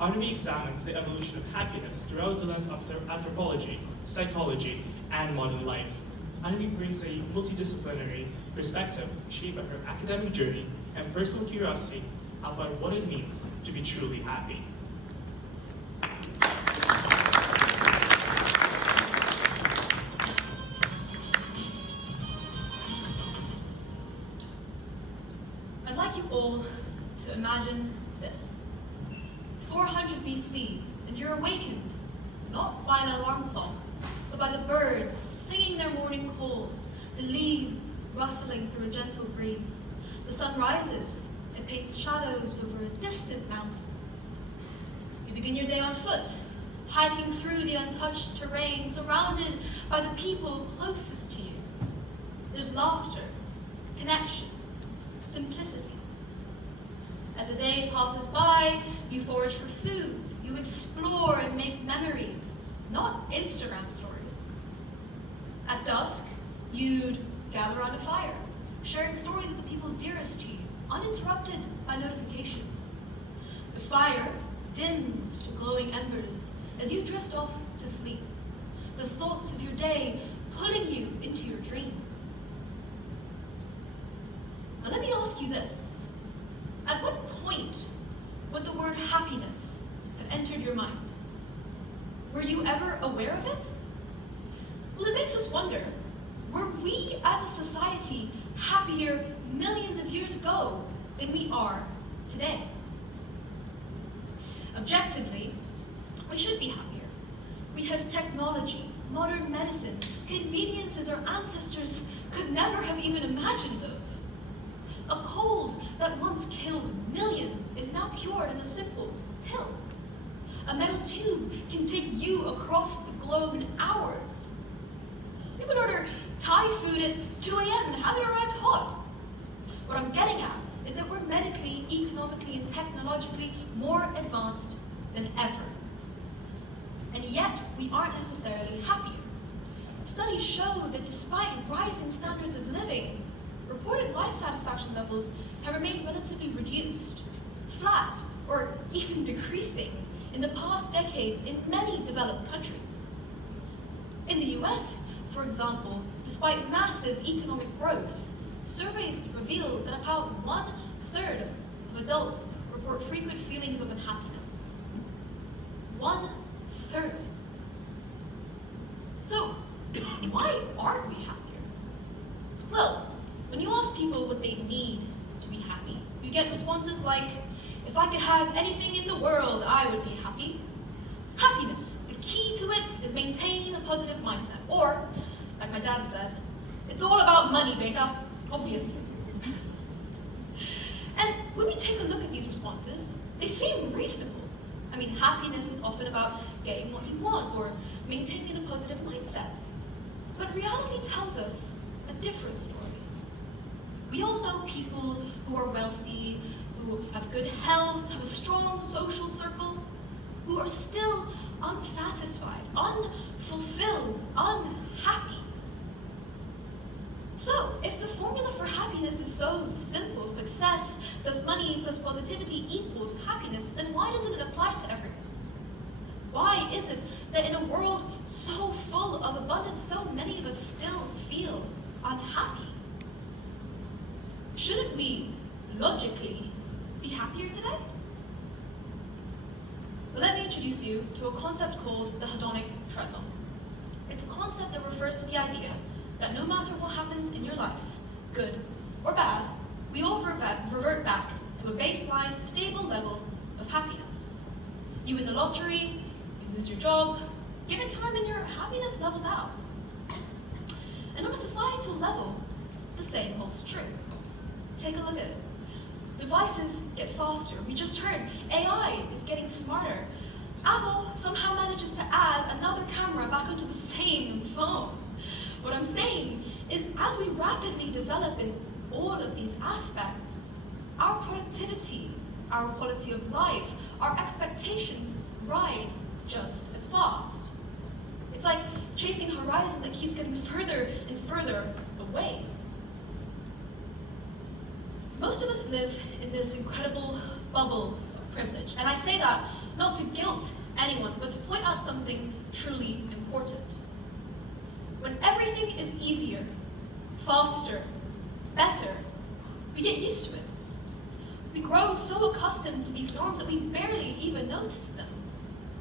Aarnavi examines the evolution of happiness throughout the lens of anthropology, psychology, and modern life. Aarnavi brings a multidisciplinary perspective shaped by her academic journey and personal curiosity about what it means to be truly happy. I'd like you all to imagine this. It's 400 BC, and you're awakened, not by an alarm clock, but by the birds singing their morning call, the leaves rustling through a gentle breeze. The sun rises and paints shadows over a distant mountain. You begin your day on foot, hiking through the untouched terrain, surrounded by the people closest to you. There's laughter, connection, simplicity. As the day passes by, you forage for food, you explore and make memories, not Instagram stories. At dusk, you'd gather around a fire, sharing stories with the people dearest to you, uninterrupted by notifications. The fire dims to glowing embers as you drift off to sleep, the thoughts of your day pulling you into your dreams. Now let me ask you this. At what point would the word happiness have entered your mind? Were you ever aware of it? Well, it makes us wonder, were we as a society happier millions of years ago than we are today? Objectively, we should be happier. We have technology, modern medicine, conveniences our ancestors could never have even imagined of. A cold that once killed millions is now cured in a simple pill. A metal tube can take you across the globe in hours. You can order Thai food at 2 a.m. and have it arrived hot. What I'm getting at is that we're medically, economically, and technologically more advanced than ever. And yet, we aren't necessarily happier. Studies show that despite rising standards of living, reported life satisfaction levels have remained relatively reduced, flat, or even decreasing in the past decades in many developed countries. In the US, for example, despite massive economic growth, surveys reveal that about 1/3 of adults report frequent feelings of unhappiness. 1/3. So, why aren't we happier? Well, when you ask people what they need to be happy, you get responses like, if I could have anything in the world, I would be happy. Happiness, the key to it is maintaining a positive mindset. Or, like my dad said, it's all about money, beta, obviously. And when we take a look at these responses, they seem reasonable. I mean, happiness is often about getting what you want or maintaining a positive mindset. But reality tells us a different story. We all know people who are wealthy, who have good health, have a strong social circle, who are still unsatisfied, unfulfilled, unhappy. So, if the formula for happiness is so simple, success plus money plus positivity equals happiness, then why doesn't it apply to everyone? Why is it that in a world so full of abundance, so many of us still feel unhappy? Shouldn't we, logically, be happier today? Well, let me introduce you to a concept called the hedonic treadmill. It's a concept that refers to the idea that no matter what happens in your life, good or bad, we all revert back to a baseline, stable level of happiness. You win the lottery, you lose your job, give it time and your happiness levels out. And on a societal level, the same holds true. Take a look at it. Devices get faster. We just heard AI is getting smarter. Apple somehow manages to add another camera back onto the same phone. What I'm saying is, as we rapidly develop in all of these aspects, our productivity, our quality of life, our expectations rise just as fast. It's like chasing a horizon that keeps getting further and further away. Most of us live in this incredible bubble of privilege, and I say that not to guilt anyone, but to point out something truly important. When everything is easier, faster, better, we get used to it. We grow so accustomed to these norms that we barely even notice them.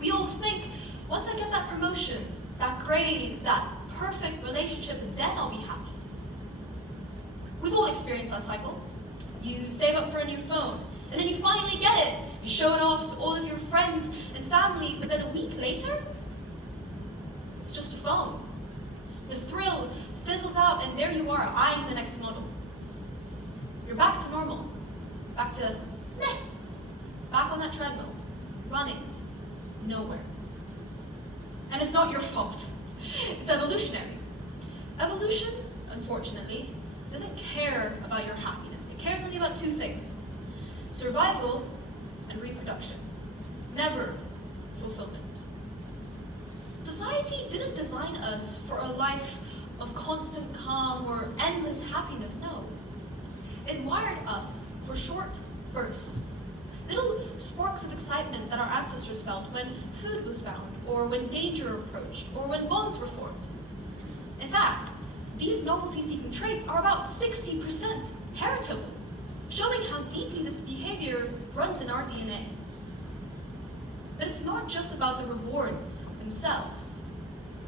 We all think, once I get that promotion, that grade, that perfect relationship, then I'll be happy. We've all experienced that cycle. You save up for a new phone, and then you finally get it. You show it off to all of your friends and family, but then a week later, it's just a phone. The thrill fizzles out, and there you are, eyeing the next model. You're back to normal. Back to meh. Back on that treadmill. Running. Nowhere. And it's not your fault. It's evolutionary. Evolution, unfortunately, doesn't care about your happiness. It cares only about two things: survival and reproduction. Never fulfillment. Society didn't design us for a life of constant calm or endless happiness, no. It wired us for short bursts. Little sparks of excitement that our ancestors felt when food was found, or when danger approached, or when bonds were formed. In fact, these novelty-seeking traits are about 60% heritable, showing how deeply this behavior runs in our DNA. But it's not just about the rewards themselves,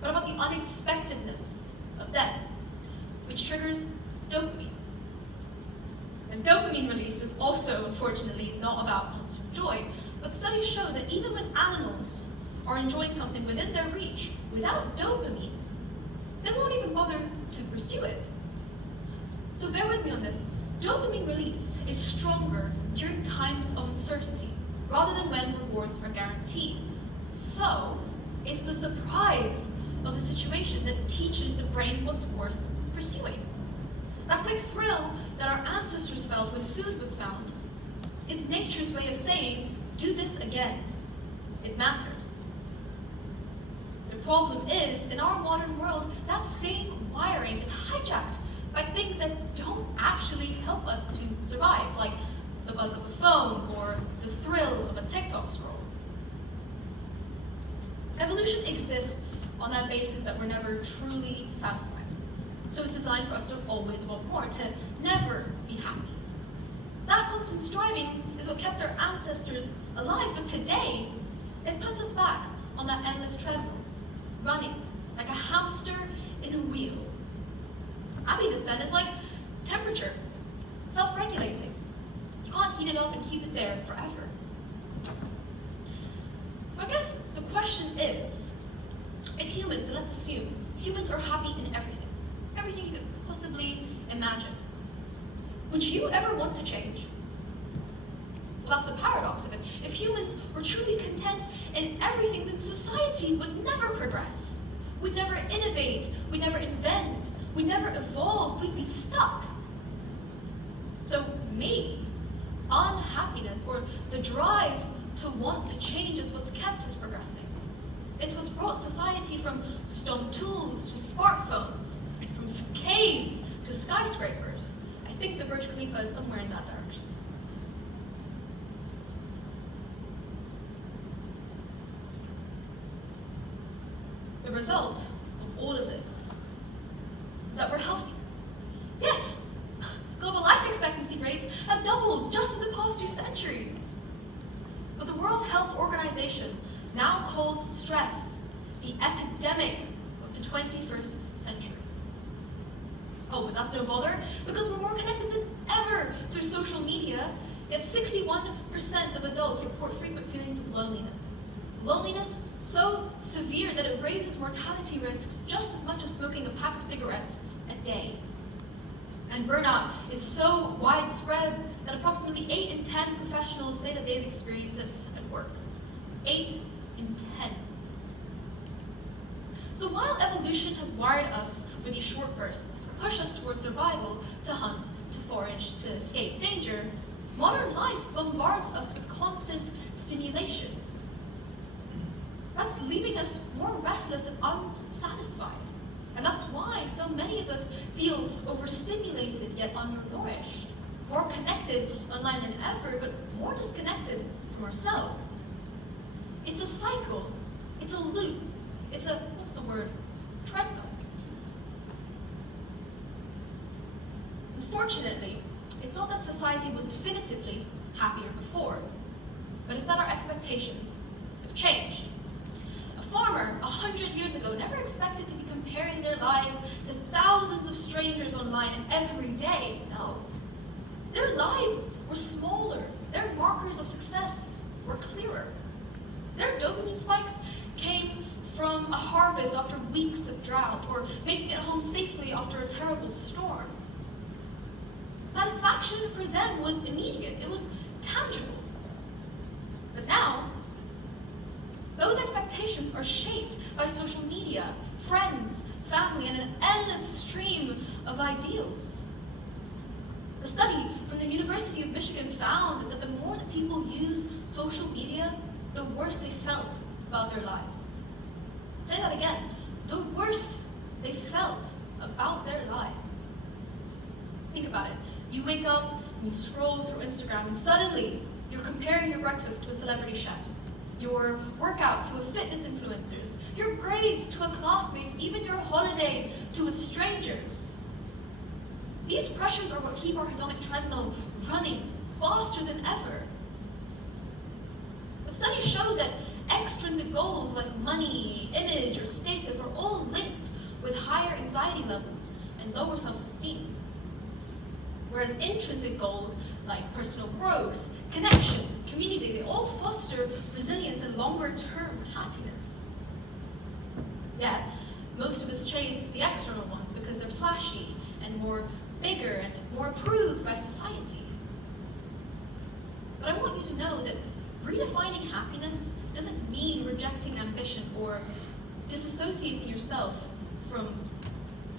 but about the unexpectedness of them, which triggers dopamine. And dopamine release is also, unfortunately, not about constant joy, but studies show that even when animals are enjoying something within their reach, without dopamine, they won't even bother to pursue it. So bear with me on this. Dopamine release is stronger during times of uncertainty, rather than when rewards are guaranteed. So, it's the surprise of a situation that teaches the brain what's worth pursuing. That quick thrill that our ancestors felt when food was found is nature's way of saying, do this again. It matters. The problem is, in our modern world, that same wiring is hijacked by things that don't actually help us to survive, like the buzz of a phone or the thrill of a TikTok scroll. Evolution exists on that basis that we're never truly satisfied. So it's designed for us to always want more, to never be happy. That constant striving is what kept our ancestors alive, but today, it puts us back on that endless treadmill, running like a hamster in a wheel. Happiness then is like temperature, self-regulating. You can't heat it up and keep it there forever. So I guess the question is, if humans, and let's assume, humans are happy in everything you could possibly imagine, would you ever want to change? Well, that's the paradox of it. If humans were truly content in everything, then society would never progress. We'd never innovate, we'd never invent, we'd never evolve, we'd be stuck. So maybe unhappiness, or the drive to want to change, is what's kept us progressing. It's what's brought society from stone tools to smartphones, from caves to skyscrapers. I think the Burj Khalifa is somewhere in that direction. The result of all of this is that we're healthy. Yes, global life expectancy rates have doubled just in the past 2 centuries. But the World Health Organization now calls stress the epidemic of the 21st century. Oh, but that's no bother, because we're more connected than ever through social media, yet 61% of adults report frequent feelings of loneliness. Loneliness so severe that it raises mortality risks just as much as smoking a pack of cigarettes a day. And burnout is so widespread that approximately 8 in 10 professionals say that they've experienced it at work. 8 in 10. So while evolution has wired us for these short bursts, push us towards survival, to hunt, to forage, to escape danger, modern life bombards us with constant stimulation. That's leaving us more restless and unsatisfied. And that's why so many of us feel overstimulated yet undernourished, more connected online than ever, but more disconnected from ourselves. cycle. It's a loop. It's a, what's the word? Treadmill. Unfortunately, it's not that society was definitively happier before, but it's that our expectations have changed. A farmer 100 years ago never expected to be comparing their lives to thousands of strangers online every day. No. Their lives were smaller. Their markers of success were clearer. Their dopamine spikes came from a harvest after weeks of drought, or making it home safely after a terrible storm. Satisfaction for them was immediate. It was tangible. But now, those expectations are shaped by social media, friends, family, and an endless stream of ideals. A study from the University of Michigan found that the more that people use social media, the worse they felt about their lives. Say that again. The worse they felt about their lives. Think about it. You wake up, and you scroll through Instagram, and suddenly you're comparing your breakfast to a celebrity chef's, your workout to a fitness influencer's, your grades to a classmate's, even your holiday to a stranger's. These pressures are what keep our hedonic treadmill running faster than ever. But studies show that extrinsic goals like money, image, or status are all linked with higher anxiety levels and lower self-esteem. Whereas intrinsic goals like personal growth, connection, community, they all foster resilience and longer-term happiness. Yet, most of us chase the external ones because they're flashy and more bigger and more approved by society. But I want you to know that redefining happiness doesn't mean rejecting ambition or disassociating yourself from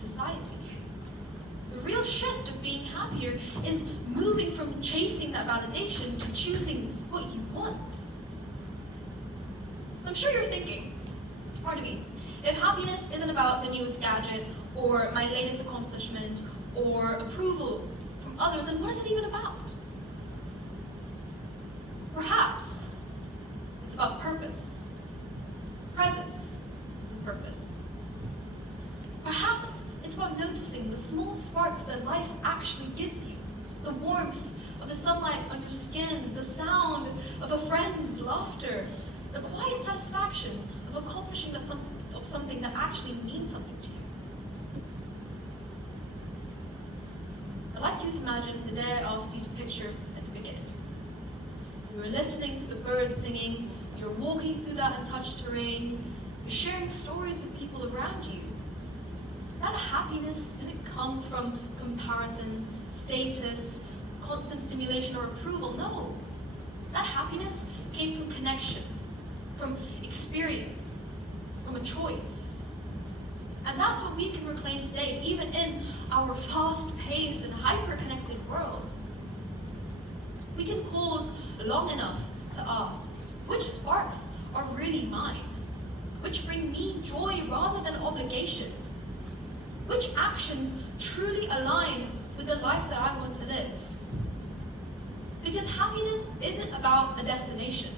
society. The real shift of being happier is moving from chasing that validation to choosing what you want. So I'm sure you're thinking, Aarnavi, if happiness isn't about the newest gadget or my latest accomplishment or approval from others, then what is it even about? Perhaps it's about purpose, presence, and purpose. Perhaps it's about noticing the small sparks that life actually gives you. The warmth of the sunlight on your skin, the sound of a friend's laughter, the quiet satisfaction of accomplishing something that actually means something to you. I'd like you to imagine the day I asked you to picture at the beginning. You were listening to the birds singing, you're walking through that untouched terrain, you're sharing stories with people around you. That happiness didn't come from comparison, status, constant stimulation, or approval. No. That happiness came from connection, from experience, from a choice. And that's what we can reclaim today, even in our fast-paced and hyper-connected world. We can pause long enough to ask, which sparks are really mine? Which bring me joy rather than obligation? Which actions truly align with the life that I want to live? Because happiness isn't about a destination.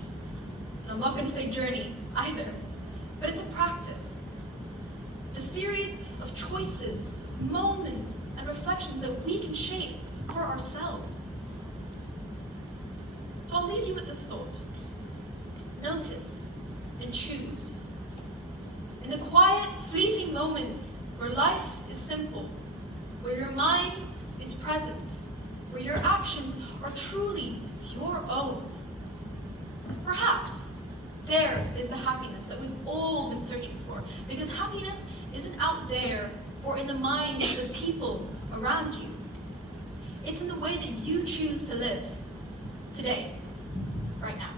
And I'm not going to say journey either, but it's a practice. It's a series of choices, moments, and reflections that we can shape for ourselves. So I'll leave you with this thought. Notice and choose. In the quiet, fleeting moments where life is simple, where your mind is present, where your actions are truly your own. Perhaps there is the happiness that we've all been searching for, because happiness isn't out there or in the minds of the people around you. It's in the way that you choose to live today, right now.